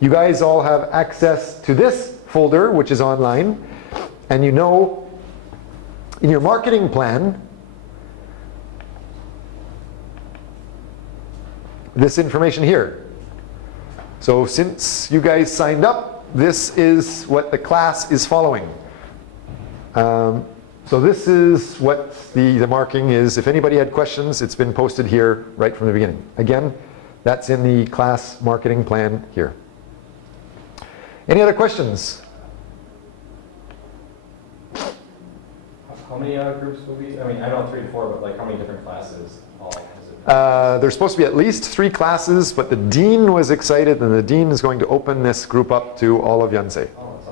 You guys all have access to this folder, which is online, and you know in your marketing plan, this information here. So since you guys signed up, this is what the class is following. So this is what the marking is. If anybody had questions, it's been posted here right from the beginning. Again, that's in the class marketing plan here. Any other questions? How many groups will be? I mean, I know 3 to 4, but like how many different classes? There's supposed to be at least 3 classes, but the dean was excited, and the dean is going to open this group up to all of Yonsei. Oh, that's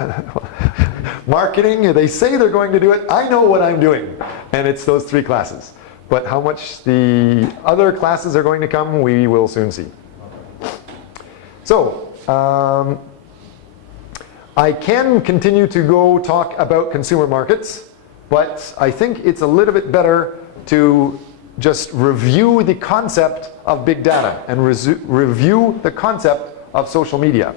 awesome. Marketing, they say they're going to do it. I know what I'm doing, and it's those 3 classes. But how much the other classes are going to come, we will soon see. Okay. So, I can continue to go talk about consumer markets, but I think it's a little bit better to just review the concept of big data and review the concept of social media.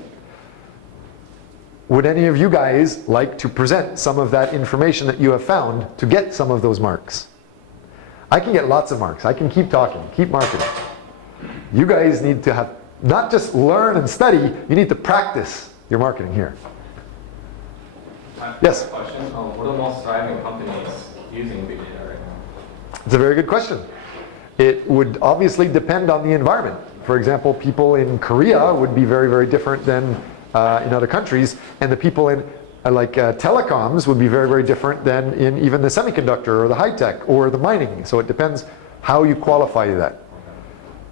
Would any of you guys like to present some of that information that you have found to get some of those marks? I can get lots of marks. I can keep talking, keep marketing. You guys need to have, not just learn and study, you need to practice your marketing here. Yes? Question. What are the most thriving companies using big data right now? It's a very good question. It would obviously depend on the environment. For example, people in Korea would be very, very different than in other countries, and the people in telecoms would be very, very different than in even the semiconductor or the high tech or the mining. So it depends how you qualify that.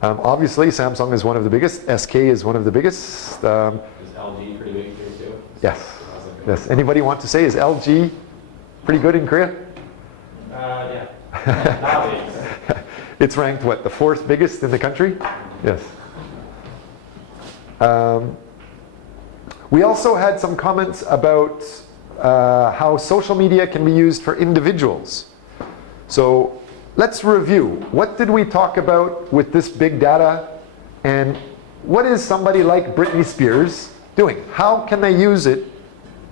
Obviously, Samsung is one of the biggest. SK is one of the biggest. Is LG pretty big here too? Yes. Yes. Anybody want to say, is LG pretty good in Korea? Yeah. Nowadays. It's ranked, what, the 4th biggest in the country? Yes. We also had some comments about how social media can be used for individuals. So let's review. What did we talk about with this big data? And what is somebody like Britney Spears doing? How can they use it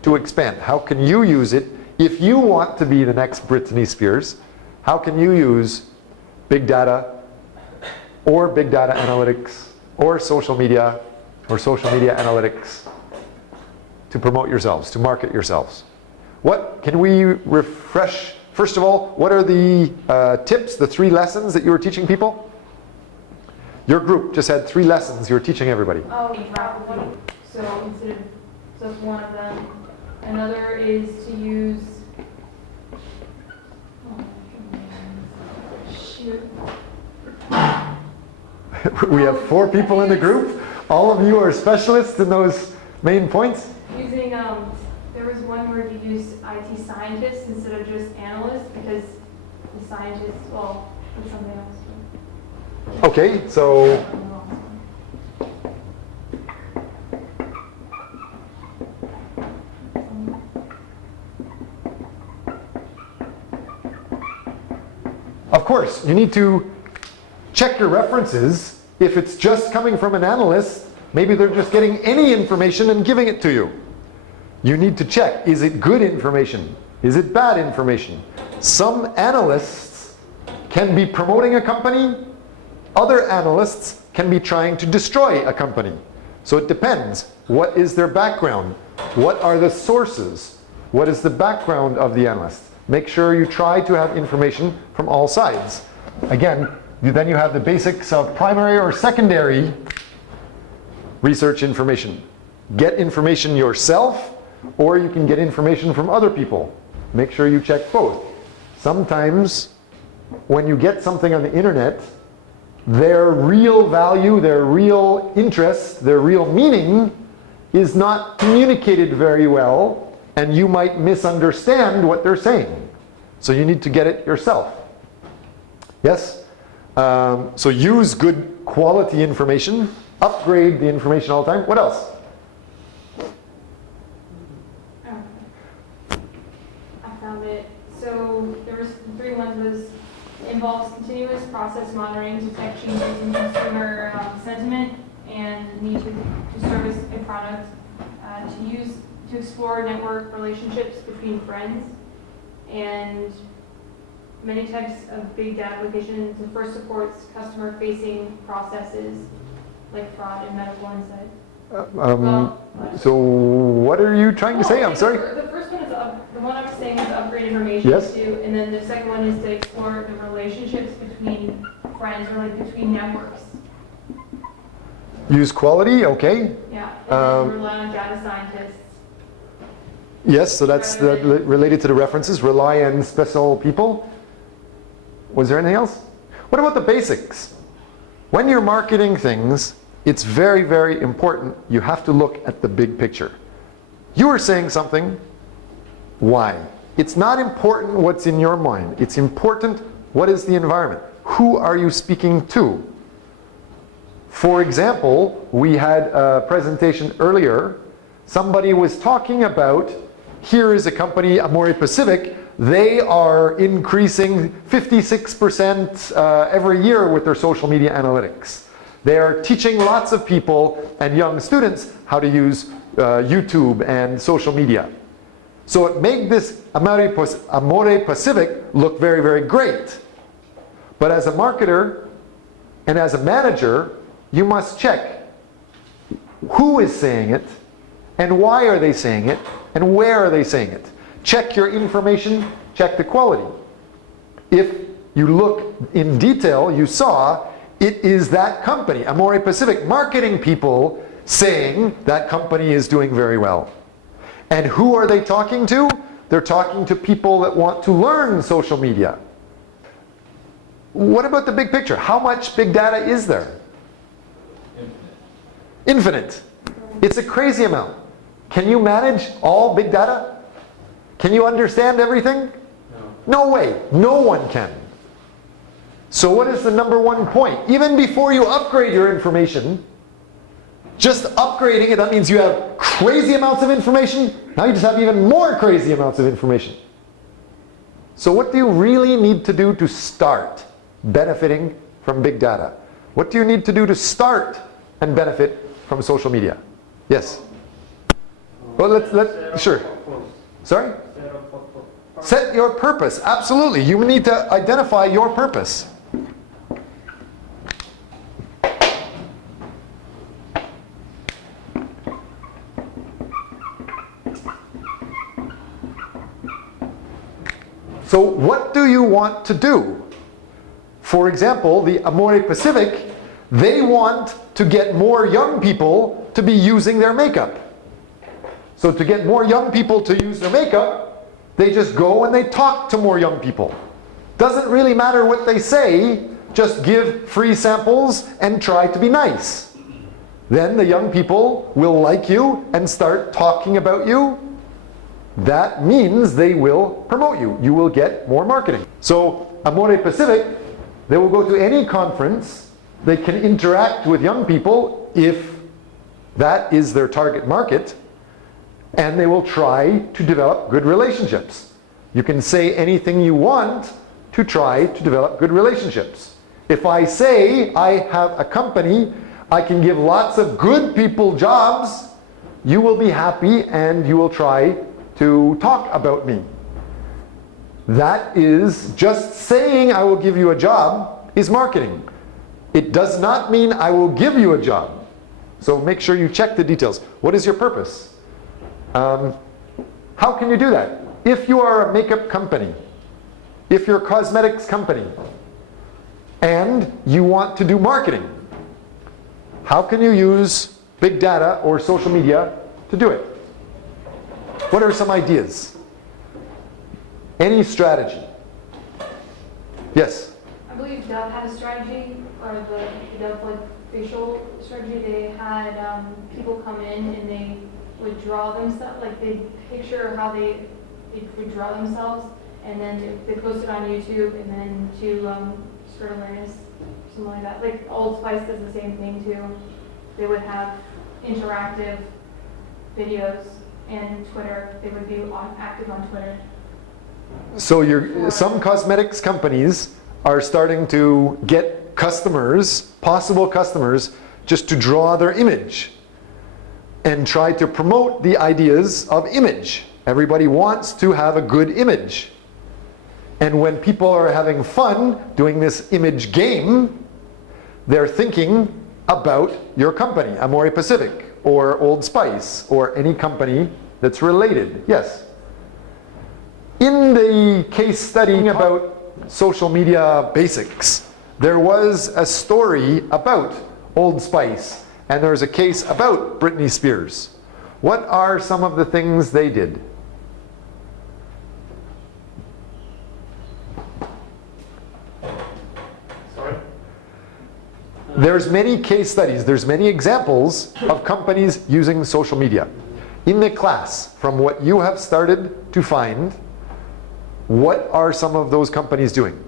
to expand? How can you use it if you want to be the next Britney Spears? How can you use big data or big data analytics or social media analytics to promote yourselves, to market yourselves? What can we refresh? First of all, what are the tips, the 3 lessons that you were teaching people? Your group just had 3 lessons you were teaching everybody. Oh, probably. So instead of, so that's one of them. Another is to use, We have 4 people in the group. All of you are specialists in those main points. using, there was one where you used IT scientists instead of just analysts, because the scientists, well, it's something else. Okay, so of course, you need to check your references. If it's just coming from an analyst, maybe they're just getting any information and giving it to you. You need to check, is it good information? Is it bad information? Some analysts can be promoting a company. Other analysts can be trying to destroy a company. So it depends. What is their background? What are the sources? What is the background of the analyst? Make sure you try to have information from all sides. Again, then you have the basics of primary or secondary research information. Get information yourself, or you can get information from other people. Make sure you check both. Sometimes when you get something on the internet, their real value, their real interest, their real meaning is not communicated very well, and you might misunderstand what they're saying. So you need to get it yourself. Yes? So use good quality information, upgrade the information all the time. What else? I found it. So there was 3 ones. Involves continuous process monitoring to detect changes in consumer sentiment and need to to service a product, to explore network relationships between friends, and many types of big data applications. It first supports customer-facing processes like fraud and medical insight. So what are you trying to say? I'm sorry. The first one is the one I was saying is to upgrade information Yes. to, and then the second one is to explore the relationships between friends or like between networks. Use quality, okay. Yeah, and then rely on data scientists. Yes, so that's related to the references. Rely on special people. Was there anything else? What about the basics? When you're marketing things, it's very, very important. You have to look at the big picture. You are saying something. Why? It's not important what's in your mind. It's important what is the environment. Who are you speaking to? For example, we had a presentation earlier. Somebody was talking about, here is a company, Amore Pacific. They are increasing 56% every year with their social media analytics. They are teaching lots of people and young students how to use YouTube and social media. So it made this Amore Pacific look very, very great. But as a marketer and as a manager, you must check who is saying it and why are they saying it and where are they saying it. Check your information, check the quality. If you look in detail, you saw it is that company, Amore Pacific, marketing people saying that company is doing very well. And who are they talking to? They're talking to people that want to learn social media. What about the big picture? How much big data is there? Infinite. It's a crazy amount. Can you manage all big data? Can you understand everything? No way. No one can. So what is the number one point? Even before you upgrade your information, just upgrading it, that means you have crazy amounts of information. Now you just have even more crazy amounts of information. So what do you really need to do to start benefiting from big data? What do you need to do to start and benefit from social media? Yes? Well, sure. Sorry? Set your purpose. Absolutely. You need to identify your purpose. So what do you want to do? For example, the Amore Pacific, they want to get more young people to be using their makeup. So to get more young people to use their makeup, they just go and they talk to more young people. Doesn't really matter what they say, just give free samples and try to be nice. Then the young people will like you and start talking about you. That means they will promote you. You will get more marketing. So Amore Pacific, they will go to any conference. They can interact with young people if that is their target market. And they will try to develop good relationships. You can say anything you want to try to develop good relationships. If I say I have a company, I can give lots of good people jobs, you will be happy and you will try to talk about me. That is just saying I will give you a job is marketing. It does not mean I will give you a job. So make sure you check the details. What is your purpose? How can you do that? If you are a makeup company, if you're a cosmetics company, and you want to do marketing, how can you use big data or social media to do it? What are some ideas? Any strategy? Yes? I believe Dove had a strategy, or the Dove facial strategy. They had people come in and they would draw themselves, like they'd picture how they would draw themselves, and then they post it on YouTube, and then to spread awareness, something like that. Like Old Spice does the same thing too. They would have interactive videos, and Twitter, they would be active on Twitter. So some cosmetics companies are starting to get customers, possible customers, just to draw their image and try to promote the ideas of image. Everybody wants to have a good image. And when people are having fun doing this image game, they're thinking about your company, Amore Pacific, or Old Spice, or any company that's related. Yes? In the case study about social media basics, there was a story about Old Spice, and there's a case about Britney Spears. What are some of the things they did? There's many case studies, there's many examples of companies using social media. In the class, from what you have started to find, what are some of those companies doing?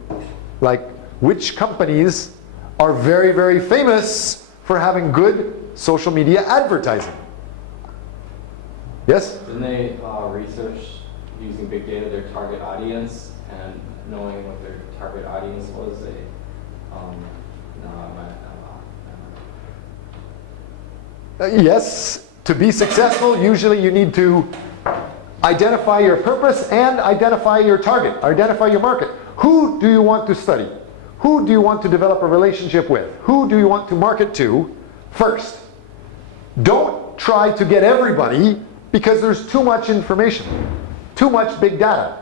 Like, which companies are very, very famous for having good social media advertising? Yes? Didn't they research using big data their target audience and knowing what their target audience was? Yes, to be successful, usually you need to identify your purpose and identify your target, identify your market. Who do you want to study? Who do you want to develop a relationship with? Who do you want to market to first? Don't try to get everybody because there's too much information, too much big data.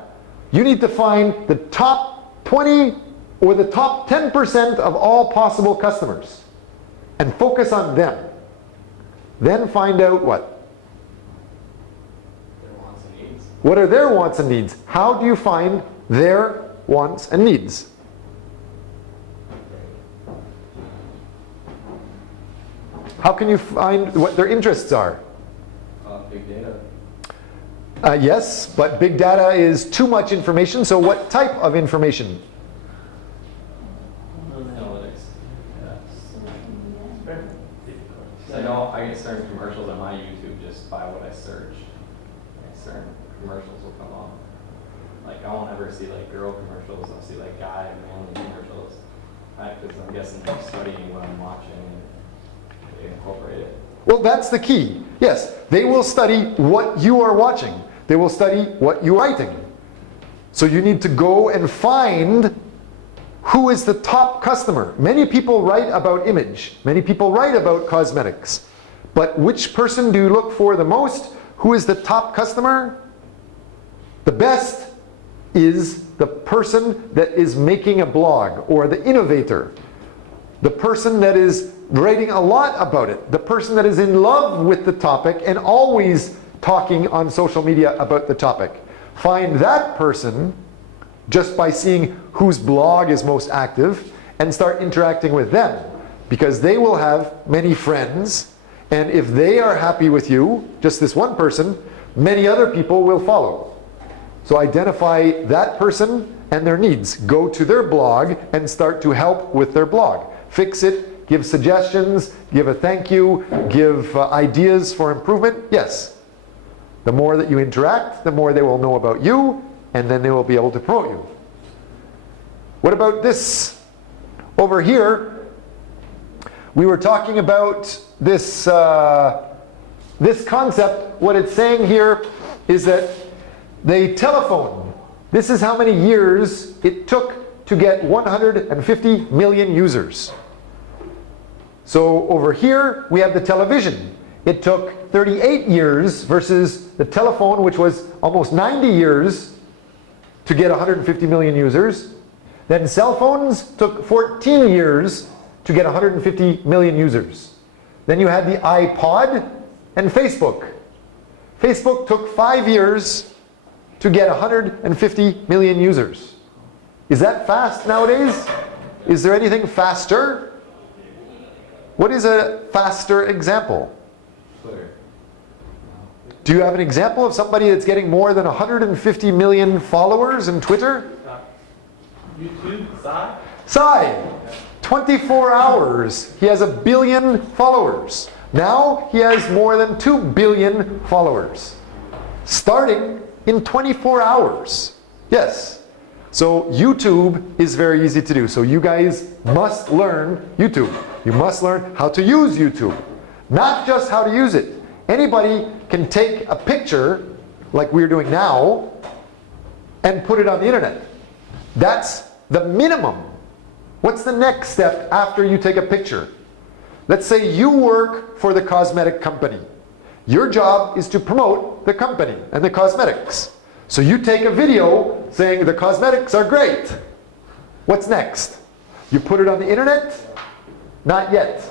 You need to find the top 20 or the top 10% of all possible customers and focus on them. Then find out what? Their wants and needs. What are their wants and needs? How do you find their wants and needs? How can you find what their interests are? Big data. Yes, but big data is too much information, so what type of information? Analytics. I know I get certain commercials on my YouTube just by what I search. Like certain commercials will come on. Like I won't ever see like girl commercials. I'll see like guy and manly commercials. Because I'm guessing they're studying what I'm watching and they incorporate it. Well, that's the key. Yes, they will study what you are watching. They will study what you're writing. So you need to go and find who is the top customer. Many people write about image. Many people write about cosmetics. But which person do you look for the most? Who is the top customer? The best is the person that is making a blog, or the innovator. The person that is writing a lot about it. The person that is in love with the topic and always talking on social media about the topic. Find that person just by seeing whose blog is most active and start interacting with them, because they will have many friends, and if they are happy with you, just this one person, many other people will follow. So identify that person and their needs. Go to their blog and start to help with their blog. Fix it, give suggestions, give a thank you, give ideas for improvement. Yes. The more that you interact, the more they will know about you, and then they will be able to promote you. What about this over here? We were talking about this, this concept. What it's saying here is that the telephone, this is how many years it took to get 150 million users. So over here, we have the television. It took 38 years versus the telephone, which was almost 90 years to get 150 million users. Then cell phones took 14 years to get 150 million users. Then you had the iPod and Facebook. Facebook took 5 years to get 150 million users. Is that fast nowadays? Is there anything faster? What is a faster example? Twitter. Do you have an example of somebody that's getting more than 150 million followers in Twitter? YouTube, Sai? Sai, 24 hours. He has 1 billion followers. Now he has more than 2 billion followers. Starting in 24 hours. Yes. So YouTube is very easy to do. So you guys must learn YouTube. You must learn how to use YouTube. Not just how to use it. anybody can take a picture, like we're doing now, and put it on the internet. That's the minimum. What's the next step after you take a picture? Let's say you work for the cosmetic company. Your job is to promote the company and the cosmetics. So you take a video saying the cosmetics are great. What's next? You put it on the internet? Not yet.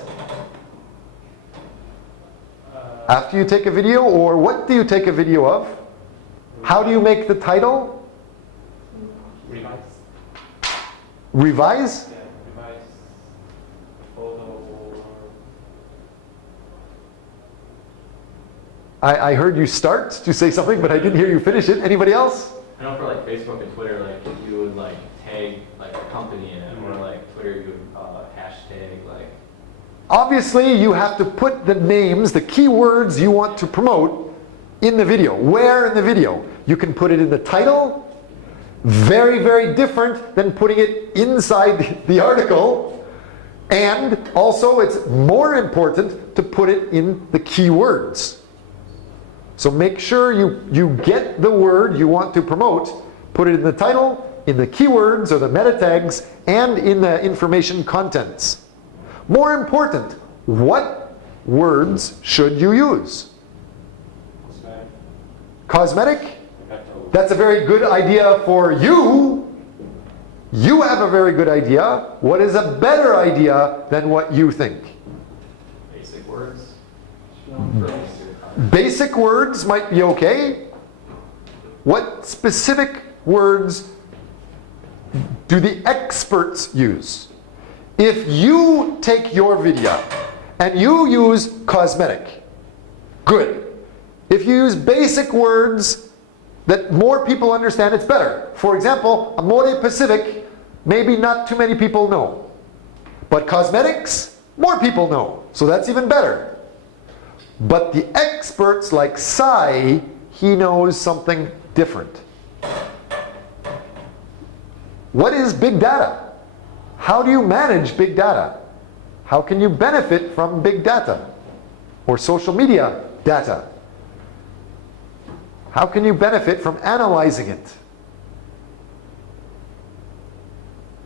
After you take a video, or what do you take a video of? How do you make the title? Revise. Revise? Yeah, revise. Photo or... I heard you start to say something, but I didn't hear you finish it. Anybody else? I know for like Facebook and Twitter, like you would like tag like a company in it, or like Twitter you would hashtag like. Obviously, you have to put the names, the keywords you want to promote in the video. Where in the video? You can put it in the title. Very, very different than putting it inside the article. And also, it's more important to put it in the keywords. So make sure you get the word you want to promote, put it in the title, in the keywords or the meta tags, and in the information contents. More important, what words should you use? Cosmetic? That's a very good idea for you. You have a very good idea. What is a better idea than what you think? Basic words. Basic words might be okay. What specific words do the experts use? If you take your video and you use cosmetic, good. If you use basic words that more people understand, it's better. For example, Amore Pacific, maybe not too many people know. But cosmetics, more people know. So that's even better. But the experts like Sai, he knows something different. What is big data? How do you manage big data? How can you benefit from big data or social media data? How can you benefit from analyzing it?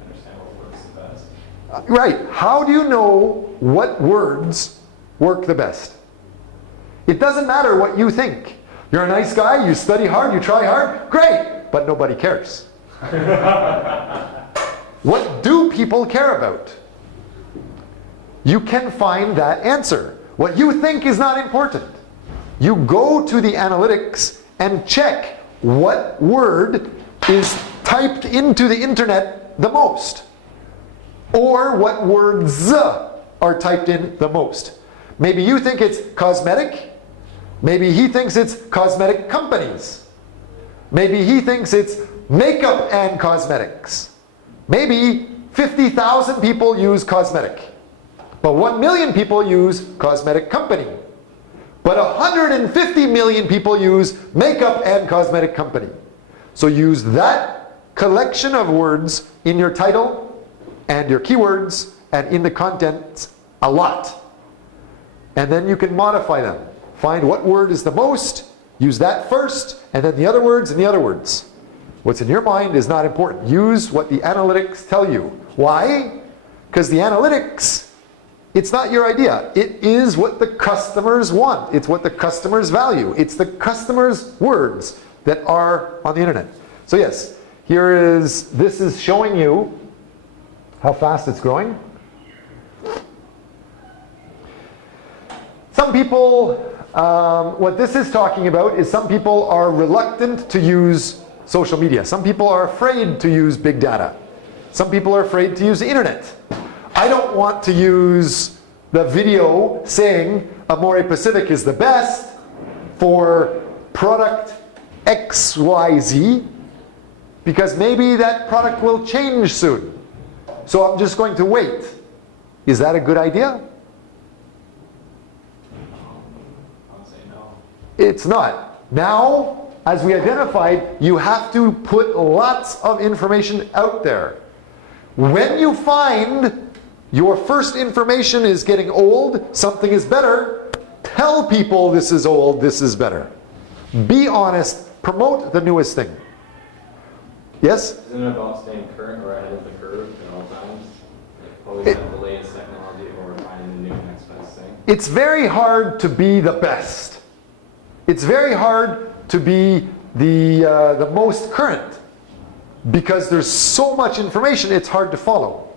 Understand what works the best. Right. How do you know what words work the best? It doesn't matter what you think. You're a nice guy, you study hard, you try hard, great, but nobody cares. What do people care about? You can find that answer. What you think is not important. You go to the analytics and check what word is typed into the internet the most, or what words are typed in the most. Maybe you think it's cosmetic. Maybe he thinks it's cosmetic companies. Maybe he thinks it's makeup and cosmetics. Maybe 50,000 people use cosmetic, but 1 million people use cosmetic company. But 150 million people use makeup and cosmetic company. So use that collection of words in your title and your keywords and in the contents a lot. And then you can modify them. Find what word is the most, use that first, and then the other words and the other words. What's in your mind is not important. Use what the analytics tell you. Why? Because the analytics, it's not your idea. It is what the customers want. It's what the customers value. It's the customers' words that are on the internet. So yes, this is showing you how fast it's growing. Some people, what this is talking about is some people are reluctant to use social media. Some people are afraid to use big data. Some people are afraid to use the internet. I don't want to use the video saying Amore Pacific is the best for product XYZ because maybe that product will change soon. So I'm just going to wait. Is that a good idea? I'll say no. It's not. Now, as we identified, you have to put lots of information out there. When you find your first information is getting old, something is better, tell tell people this is old, this is better. Be honest, promote the newest thing. Yes? Isn't it about staying current or ahead of the curve at all times? Like always have the latest technology or finding the new next best thing? It's very hard to be the best. It's very hard to be the most current because there's so much information it's hard to follow.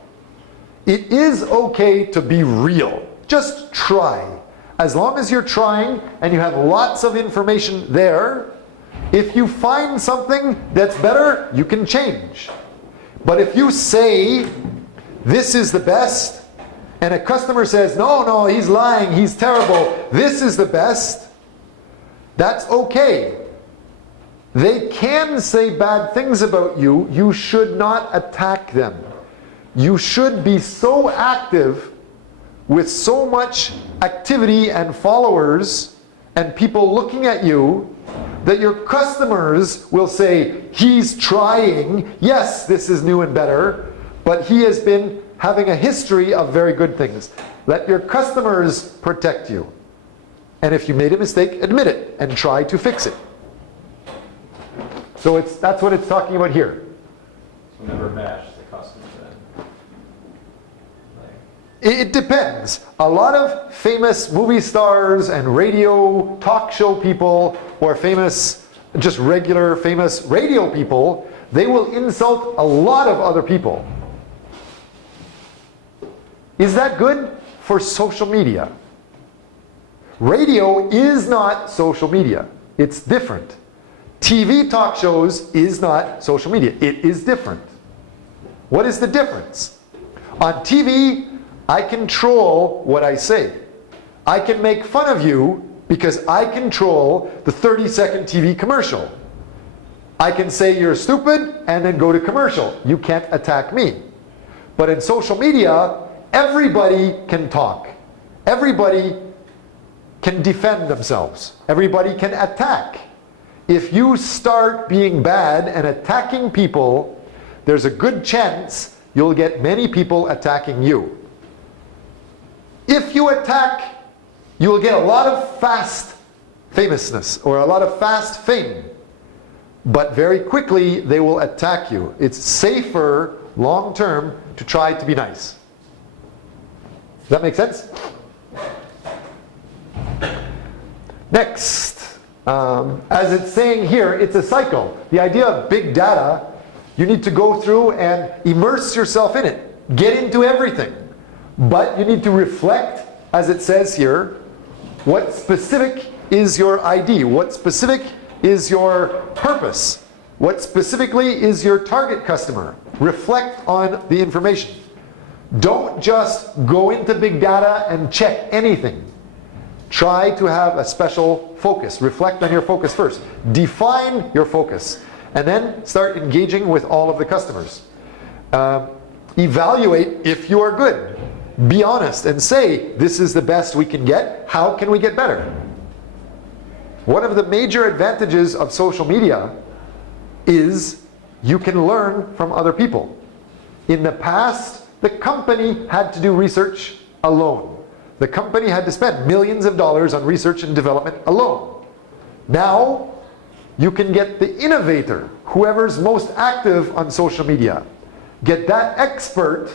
It is okay to be real. Just try. As long as you're trying and you have lots of information there, if you find something that's better, you can change. But if you say, this is the best, and a customer says, no, he's lying, he's terrible, this is the best, that's okay. They can say bad things about you. You should not attack them. You should be so active with so much activity and followers and people looking at you that your customers will say, he's trying, yes, this is new and better, but he has been having a history of very good things. Let your customers protect you. And if you made a mistake, admit it and try to fix it. So that's what it's talking about here. So never bash the customer then. It depends. A lot of famous movie stars and radio talk show people or famous, just regular famous radio people, they will insult a lot of other people. Is that good for social media? Radio is not social media. It's different. TV talk shows is not social media. It is different. What is the difference? On TV, I control what I say. I can make fun of you because I control the 30-second TV commercial. I can say you're stupid and then go to commercial. You can't attack me. But in social media, everybody can talk. Everybody can defend themselves. Everybody can attack. If you start being bad and attacking people, there's a good chance you'll get many people attacking you. If you attack, you will get a lot of fast famousness or a lot of fast fame. But very quickly, they will attack you. It's safer, long term, to try to be nice. Does that make sense? Next. As it's saying here, it's a cycle. The idea of big data, you need to go through and immerse yourself in it. Get into everything. But you need to reflect, as it says here, what specific is your ID? What specific is your purpose? What specifically is your target customer? Reflect on the information. Don't just go into big data and check anything. Try to have a special focus. Reflect on your focus first. Define your focus. And then start engaging with all of the customers. Evaluate if you are good. Be honest and say, this is the best we can get. How can we get better? One of the major advantages of social media is you can learn from other people. In the past, the company had to do research alone. The company had to spend millions of dollars on research and development alone. Now, you can get the innovator, whoever's most active on social media. Get that expert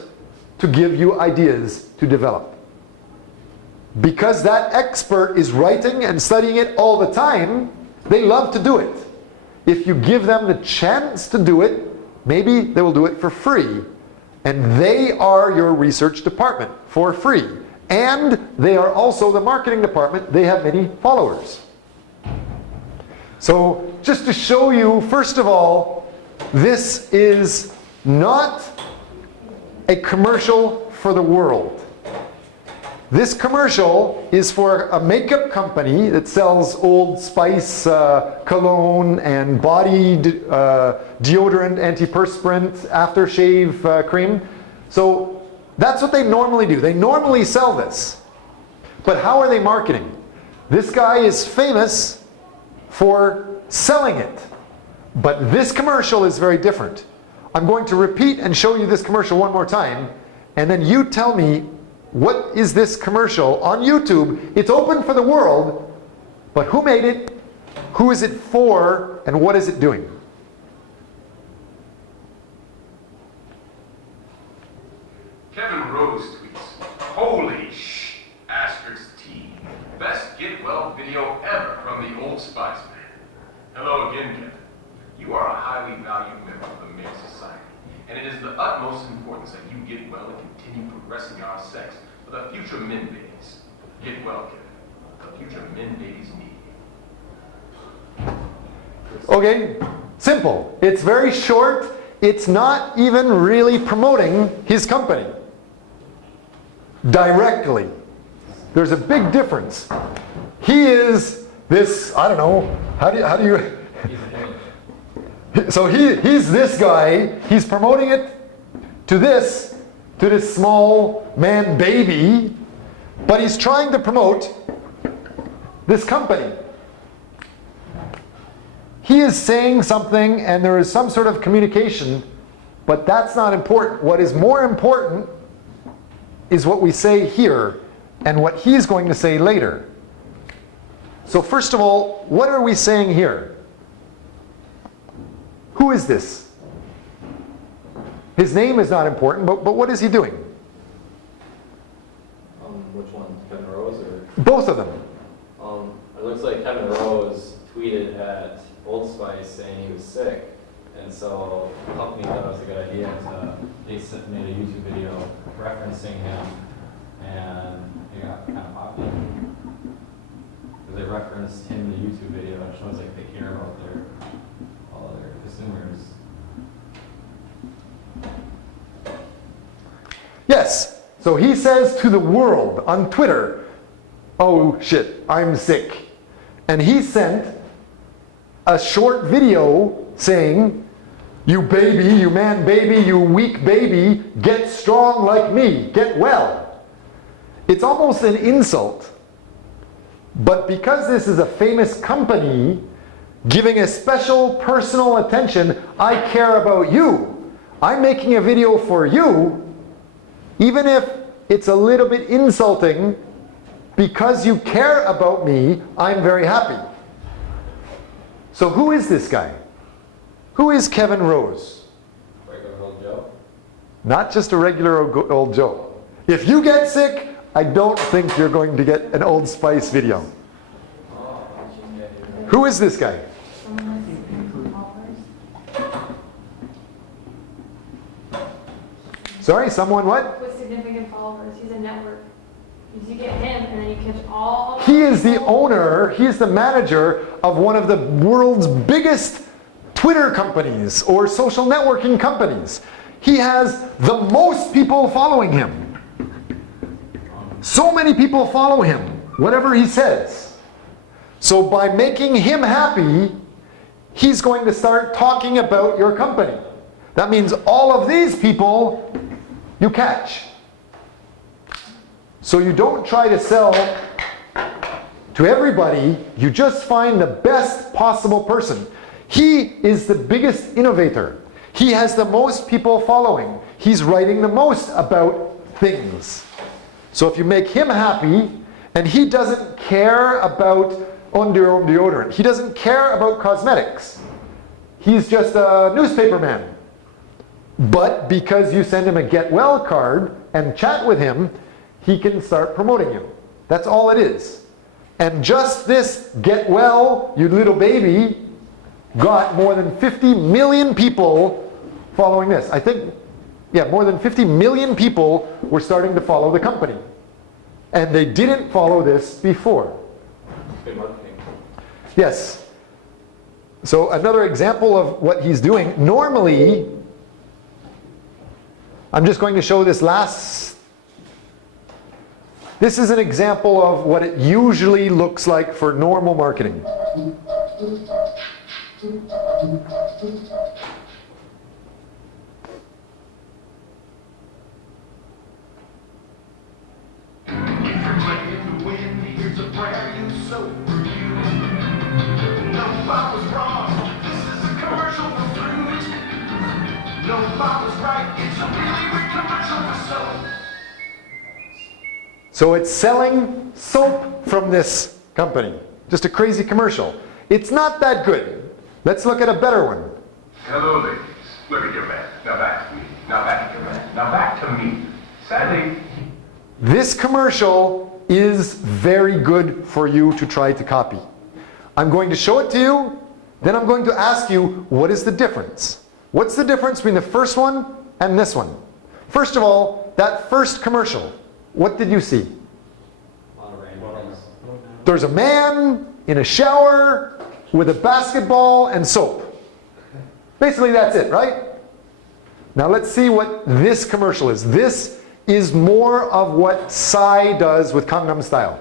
to give you ideas to develop. Because that expert is writing and studying it all the time, they love to do it. If you give them the chance to do it, maybe they will do it for free. And they are your research department for free. And they are also the marketing department. They have many followers. So just to show you, first of all, this is not a commercial for the world. This commercial is for a makeup company that sells Old Spice cologne and body deodorant, antiperspirant, aftershave cream. So that's what they normally do. They normally sell this. But how are they marketing? This guy is famous for selling it. But this commercial is very different. I'm going to repeat and show you this commercial one more time, and then you tell me what is this commercial on YouTube? It's open for the world, but who made it? Who is it for? And what is it doing? Kevin Rose tweets, holy asterisk T. Best get well video ever from the Old Spice man. Hello again, Kevin. You are a highly valued member of the male society, and it is the utmost importance that you get well and continue progressing our sex for the future men babies. Get well, Kevin. The future men babies need you. Okay, simple. It's very short. It's not even really promoting his company directly. There's a big difference. He is this, I don't know, how do you so he's this guy, he's promoting it to this small man baby, but he's trying to promote this company. He is saying something and there is some sort of communication, but that's not important. What is more important is what we say here and what he's going to say later. So first of all, what are we saying here? Who is this? His name is not important, but what is he doing? Which one? Kevin Rose or? Both of them. It looks like Kevin Rose tweeted at Old Spice saying he was sick, and so the company thought it was a good idea to, they made a YouTube video referencing him, and it got kind of popular. Because they referenced him in the YouTube video, and it shows like they care about all of their consumers. Yes, so he says to the world on Twitter, oh shit, I'm sick. And he sent a short video saying, you baby, you man baby, you weak baby, get strong like me, get well. It's almost an insult. But because this is a famous company giving a special personal attention, I care about you. I'm making a video for you, even if it's a little bit insulting, because you care about me, I'm very happy. So who is this guy? Who is Kevin Rose? Regular old Joe? Not just a regular old Joe. If you get sick, I don't think you're going to get an Old Spice video. Who is this guy? Sorry, someone what? With significant followers. He's a network. You get him, and then you catch all. He is the owner, he is the manager of one of the world's biggest Twitter companies or social networking companies. He has the most people following him. So many people follow him, whatever he says. So by making him happy, he's going to start talking about your company. That means all of these people you catch. So you don't try to sell to everybody, you just find the best possible person. He is the biggest innovator. He has the most people following. He's writing the most about things. So if you make him happy, and he doesn't care about deodorant, he doesn't care about cosmetics. He's just a newspaper man. But because you send him a get well card and chat with him, he can start promoting you. That's all it is. And just this get well, you little baby, got more than 50 million people following this. I think, yeah, more than 50 million people were starting to follow the company. And they didn't follow this before. Good marketing. Yes. So another example of what he's doing, normally, I'm just going to show this last. This is an example of what it usually looks like for normal marketing. So it's selling soap from this company. Just a crazy commercial. It's not that good. Let's look at a better one. Hello, ladies. Look at your man. Now back to me. Now back at your man. Now back to me. Sadly, This commercial is very good for you to try to copy. I'm going to show it to you, then I'm going to ask you, what is the difference? What's the difference between the first one and this one? First of all, that first commercial, what did you see? A lot of randomness. There's a man in a shower with a basketball and soap. Basically that's it, right? Now let's see what this commercial is. This is more of what Psy does with Gangnam Style.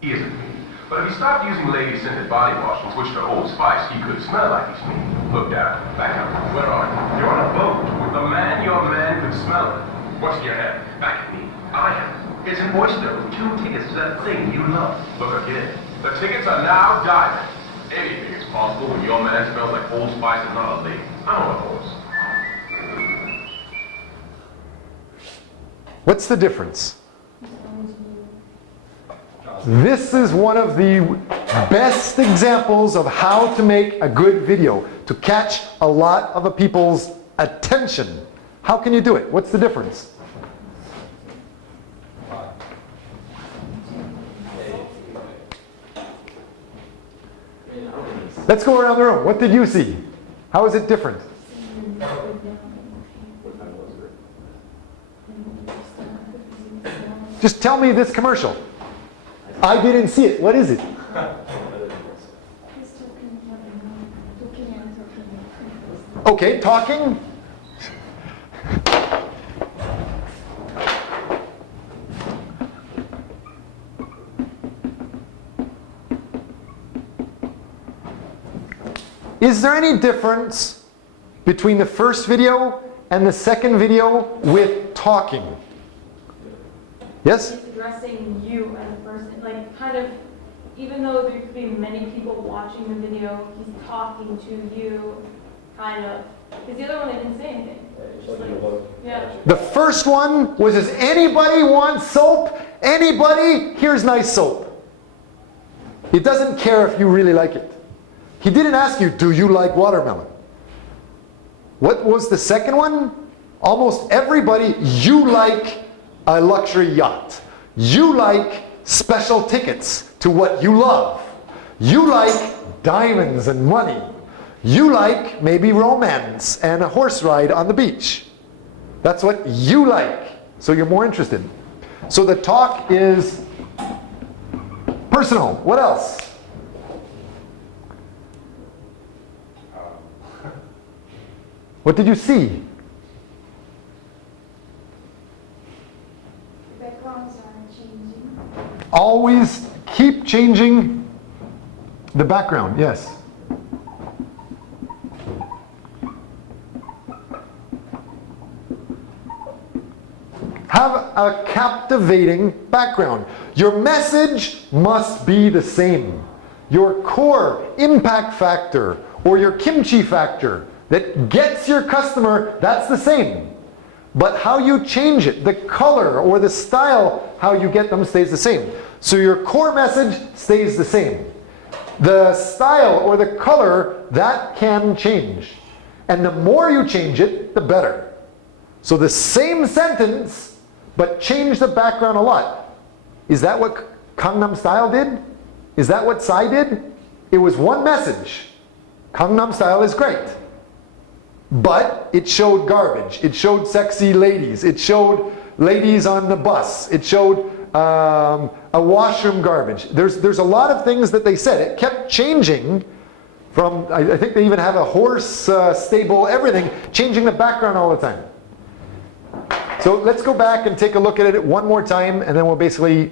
he isn't me. But if he stopped using lady-scented body wash and switched to Old Spice, he could smell like he's me. Look down, back up. Where are you? You're on a boat with the man your man could smell it. What's in your head? Back at me. I am. It's an oyster with 2 tickets to that thing you love. Look again. The tickets are now diamond. Anything is possible when your man smells like Old Spice and not a lady. I'm on a horse. What's the difference? This is one of the best examples of how to make a good video, to catch a lot of people's attention. How can you do it? What's the difference? Let's go around the room. What did you see? How is it different? Just tell me this commercial. I didn't see it. What is it? Okay, talking. Is there any difference between the first video and the second video with talking? Yes? He's addressing you as a person, like kind of, even though there could be many people watching the video, he's talking to you, kind of. Because the other one, I didn't say anything. Just like, yeah. The first one was, does anybody want soap? Anybody? Here's nice soap. He doesn't care if you really like it. He didn't ask you, do you like watermelon? What was the second one? Almost everybody, you like a luxury yacht. You like special tickets to what you love. You like diamonds and money. You like maybe romance and a horse ride on the beach. That's what you like. So you're more interested. So the talk is personal. What else? What did you see? Backgrounds are changing. Always keep changing the background. Yes. Have a captivating background. Your message must be the same. Your core impact factor or your kimchi factor that gets your customer, that's the same. But how you change it, the color or the style, how you get them stays the same. So your core message stays the same. The style or the color, that can change. And the more you change it, the better. So the same sentence, but change the background a lot. Is that what Gangnam Style did? Is that what Psy did? It was one message. Gangnam Style is great. But it showed garbage. It showed sexy ladies. It showed ladies on the bus. It showed a washroom garbage. There's a lot of things that they said. It kept changing from, I think they even have a horse stable, everything, changing the background all the time. So let's go back and take a look at it one more time, and then we'll basically...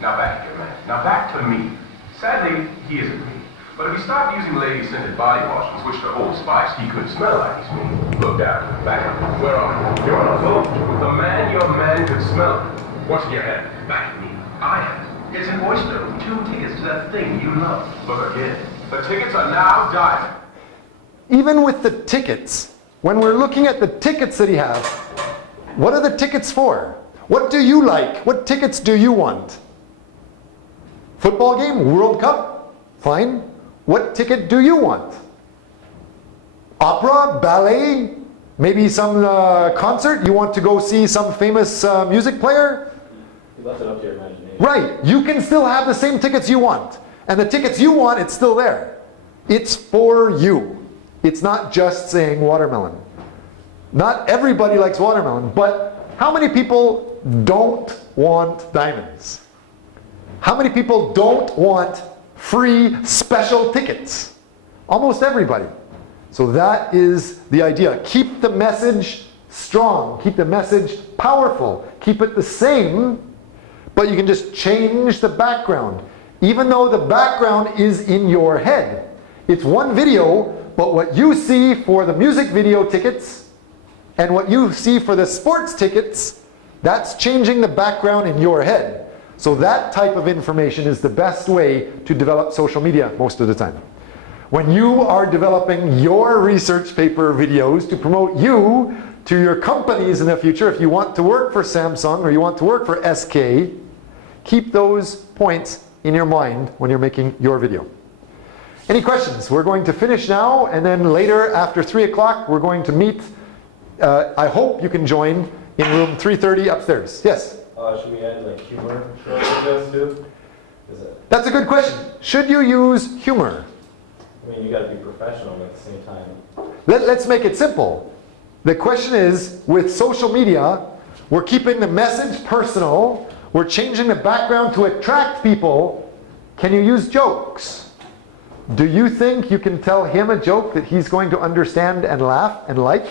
Now back here, man. Now back to me. Sadly, he isn't me. But if he stopped using lady-scented body wash and switched to Old Spice, he could smell like he's me. Look down, back up. Where are you? You're on a boat with the man your man could smell it. What's in your head? Back at me. I am. It's an oyster with 2 tickets to that thing you love. Look again. The tickets are now diamond. Even with the tickets, when we're looking at the tickets that he has, what are the tickets for? What do you like? What tickets do you want? Football game? World Cup? Fine. What ticket do you want? Opera? Ballet? Maybe some concert? You want to go see some famous music player? You left it up to your imagination. Right. You can still have the same tickets you want. And the tickets you want, it's still there. It's for you. It's not just saying watermelon. Not everybody likes watermelon, but how many people don't want diamonds? How many people don't want free special tickets? Almost everybody. So that is the idea. Keep the message strong. Keep the message powerful. Keep it the same, but you can just change the background. Even though the background is in your head. It's one video, but what you see for the music video tickets and what you see for the sports tickets, that's changing the background in your head. So that type of information is the best way to develop social media most of the time. When you are developing your research paper videos to promote you to your companies in the future, if you want to work for Samsung or you want to work for SK, keep those points in your mind when you're making your video. Any questions? We're going to finish now, and then later after 3 o'clock we're going to meet. I hope you can join in room 330 upstairs. Yes? Should we add like humor to our videos too? That's a good question. Should you use humor? I mean, you got to be professional at the same time. Let's make it simple. The question is, with social media, we're keeping the message personal. We're changing the background to attract people. Can you use jokes? Do you think you can tell him a joke that he's going to understand and laugh and like?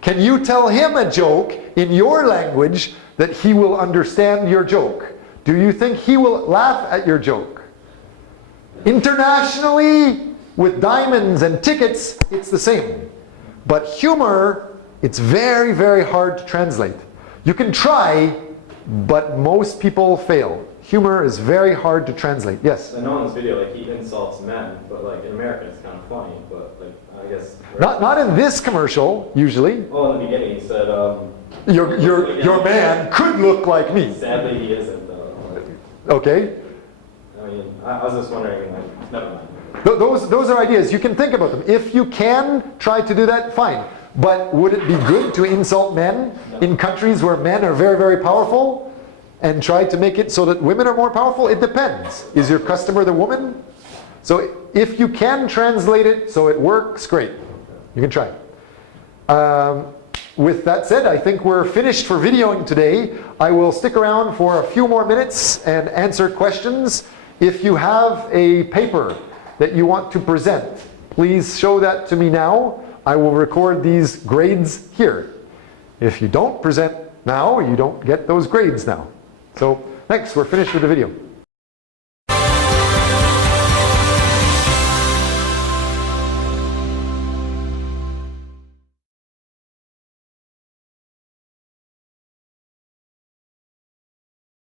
Can you tell him a joke in your language that he will understand your joke? Do you think he will laugh at your joke? Internationally, with diamonds and tickets, it's the same. But humor, it's very, very hard to translate. You can try, but most people fail. Humor is very hard to translate. Yes? I know in this video, like, he insults men, but like in America it's kind of funny, but like, I guess... Not in this commercial, usually. Well, in the beginning he said, Your man could look like me. sadly he isn't, though. Okay? I mean, I was just wondering, like, never mind. Those are ideas. You can think about them. If you can try to do that, fine. But would it be good to insult men in countries where men are very, very powerful and try to make it so that women are more powerful? It depends. Is your customer the woman? So if you can translate it so it works, great. You can try. With that said, I think we're finished for videoing today. I will stick around for a few more minutes and answer questions. If you have a paper that you want to present, please show that to me now. I will record these grades here. If you don't present now, you don't get those grades now. So thanks, we're finished with the video.